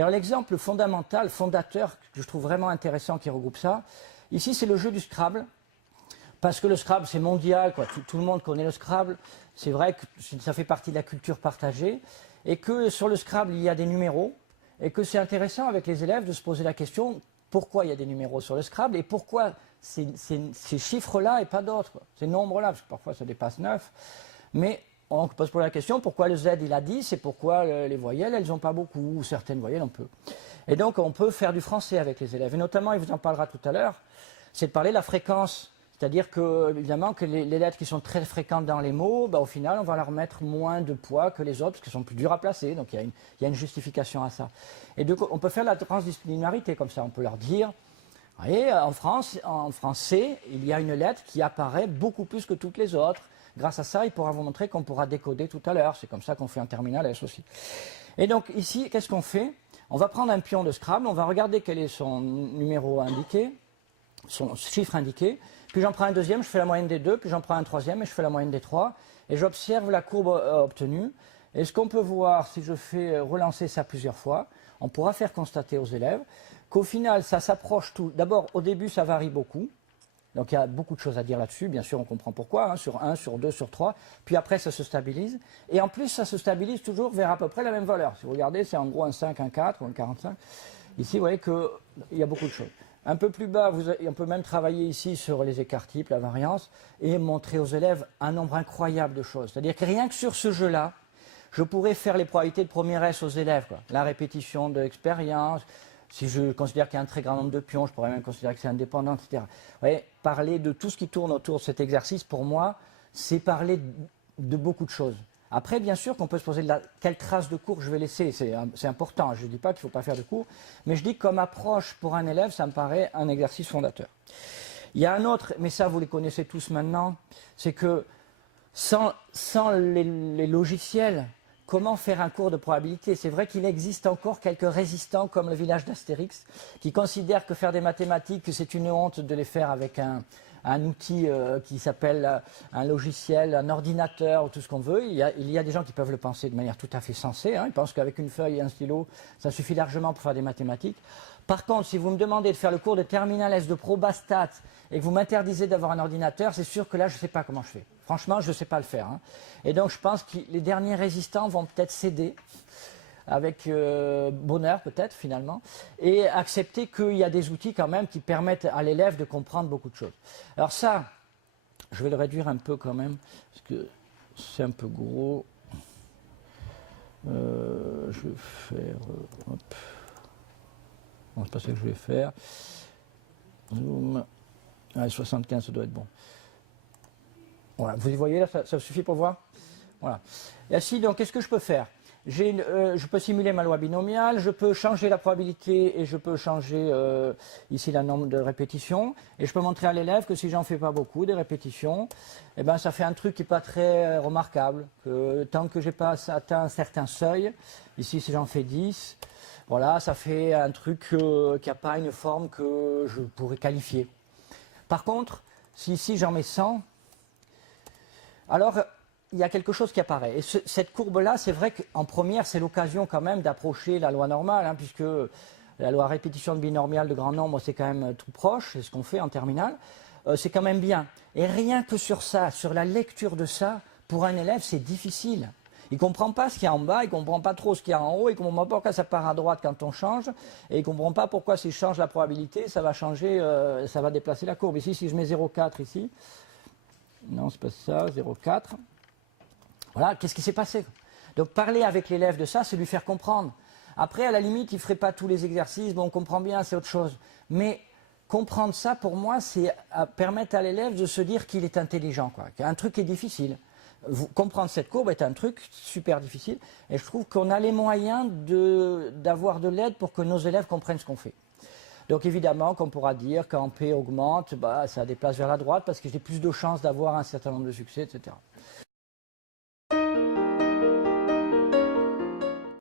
Et alors l'exemple fondamental, fondateur, que je trouve vraiment intéressant qui regroupe ça, ici c'est le jeu du Scrabble. Parce que le Scrabble, c'est mondial, quoi. Tout le monde connaît le Scrabble. C'est vrai que ça fait partie de la culture partagée. Et que sur le Scrabble, il y a des numéros. Et que c'est intéressant avec les élèves de se poser la question pourquoi il y a des numéros sur le Scrabble et pourquoi ces chiffres-là et pas d'autres. Ces nombres-là, parce que parfois ça dépasse 9. Mais on peut se poser la question pourquoi le Z il a 10 et pourquoi les voyelles elles n'ont pas beaucoup, ou certaines voyelles on peut. Et donc on peut faire du français avec les élèves. Et notamment, il vous en parlera tout à l'heure, c'est de parler de la fréquence. C'est-à-dire que, évidemment, que les lettres qui sont très fréquentes dans les mots, au final, on va leur mettre moins de poids que les autres, parce qu'elles sont plus dures à placer. Donc, il y a une justification à ça. Et donc, on peut faire la transdisciplinarité comme ça. On peut leur dire, vous voyez, en français, il y a une lettre qui apparaît beaucoup plus que toutes les autres. Grâce à ça, il pourra vous montrer qu'on pourra décoder tout à l'heure. C'est comme ça qu'on fait en terminale S aussi. Et donc, ici, qu'est-ce qu'on fait? On va prendre un pion de Scrabble, on va regarder quel est son numéro indiqué, son chiffre indiqué. Puis j'en prends un deuxième, je fais la moyenne des deux, puis j'en prends un troisième et je fais la moyenne des trois. Et j'observe la courbe obtenue. Et ce qu'on peut voir, si je fais relancer ça plusieurs fois, on pourra faire constater aux élèves qu'au final, ça s'approche tout. D'abord, au début, ça varie beaucoup. Donc il y a beaucoup de choses à dire là-dessus. Bien sûr, on comprend pourquoi, sur 1, sur 2, sur 3. Puis après, ça se stabilise. Et en plus, ça se stabilise toujours vers à peu près la même valeur. Si vous regardez, c'est en gros un 5, un 4 ou un 45. Ici, vous voyez qu'il y a beaucoup de choses. Un peu plus bas, on peut même travailler ici sur les écarts types, la variance, et montrer aux élèves un nombre incroyable de choses. C'est-à-dire que rien que sur ce jeu-là, je pourrais faire les probabilités de premier S aux élèves, quoi. La répétition de l'expérience, si je considère qu'il y a un très grand nombre de pions, je pourrais même considérer que c'est indépendant, etc. Vous voyez, parler de tout ce qui tourne autour de cet exercice, pour moi, c'est parler de beaucoup de choses. Après, bien sûr qu'on peut se poser quelle trace de cours je vais laisser, c'est important. Je ne dis pas qu'il ne faut pas faire de cours, mais je dis que comme approche pour un élève, ça me paraît un exercice fondateur. Il y a un autre, mais ça vous les connaissez tous maintenant, c'est que sans les logiciels, comment faire un cours de probabilité? C'est vrai qu'il existe encore quelques résistants comme le village d'Astérix qui considèrent que faire des mathématiques, que c'est une honte de les faire avec un outil qui s'appelle un logiciel, un ordinateur ou tout ce qu'on veut. Il y a des gens qui peuvent le penser de manière tout à fait sensée. Ils pensent qu'avec une feuille et un stylo, ça suffit largement pour faire des mathématiques. Par contre, si vous me demandez de faire le cours de terminale S de Probastat et que vous m'interdisez d'avoir un ordinateur, c'est sûr que là, je ne sais pas comment je fais. Franchement, je ne sais pas le faire. Et donc, je pense que les derniers résistants vont peut-être céder avec bonheur peut-être finalement, et accepter qu'il y a des outils quand même qui permettent à l'élève de comprendre beaucoup de choses. Alors ça, je vais le réduire un peu quand même, parce que c'est un peu gros. Je vais faire... hop. Non, c'est pas ça que je vais faire. Zoom. Ah, 75, ça doit être bon. Voilà, vous y voyez là, ça suffit pour voir? Voilà. Et ainsi, donc, qu'est-ce que je peux faire? Je peux simuler ma loi binomiale, je peux changer la probabilité et je peux changer ici le nombre de répétitions. Et je peux montrer à l'élève que si j'en fais pas beaucoup de répétitions, eh ben, ça fait un truc qui n'est pas très remarquable. Que tant que j'ai pas atteint un certain seuil, ici si j'en fais 10, voilà, ça fait un truc qui n'a pas une forme que je pourrais qualifier. Par contre, si ici j'en mets 100, alors il y a quelque chose qui apparaît. Et cette courbe-là, c'est vrai qu'en première, c'est l'occasion quand même d'approcher la loi normale, puisque la loi répétition de binomial de grand nombre, c'est quand même tout proche, c'est ce qu'on fait en terminale. C'est quand même bien. Et rien que sur ça, sur la lecture de ça, pour un élève, c'est difficile. Il ne comprend pas ce qu'il y a en bas, il ne comprend pas trop ce qu'il y a en haut, il ne comprend pas pourquoi ça part à droite quand on change, et il ne comprend pas pourquoi si je change la probabilité, ça va changer, ça va déplacer la courbe. Ici, si je mets 0,4 ici, non, c'est pas ça, 0,4. Voilà, qu'est-ce qui s'est passé? Donc parler avec l'élève de ça, c'est lui faire comprendre. Après, à la limite, il ne ferait pas tous les exercices, bon, on comprend bien, c'est autre chose. Mais comprendre ça, pour moi, c'est permettre à l'élève de se dire qu'il est intelligent, quoi. Un truc qui est difficile. Comprendre cette courbe est un truc super difficile. Et je trouve qu'on a les moyens d'avoir de l'aide pour que nos élèves comprennent ce qu'on fait. Donc évidemment, qu'on pourra dire quand P augmente, ça déplace vers la droite parce que j'ai plus de chances d'avoir un certain nombre de succès, etc.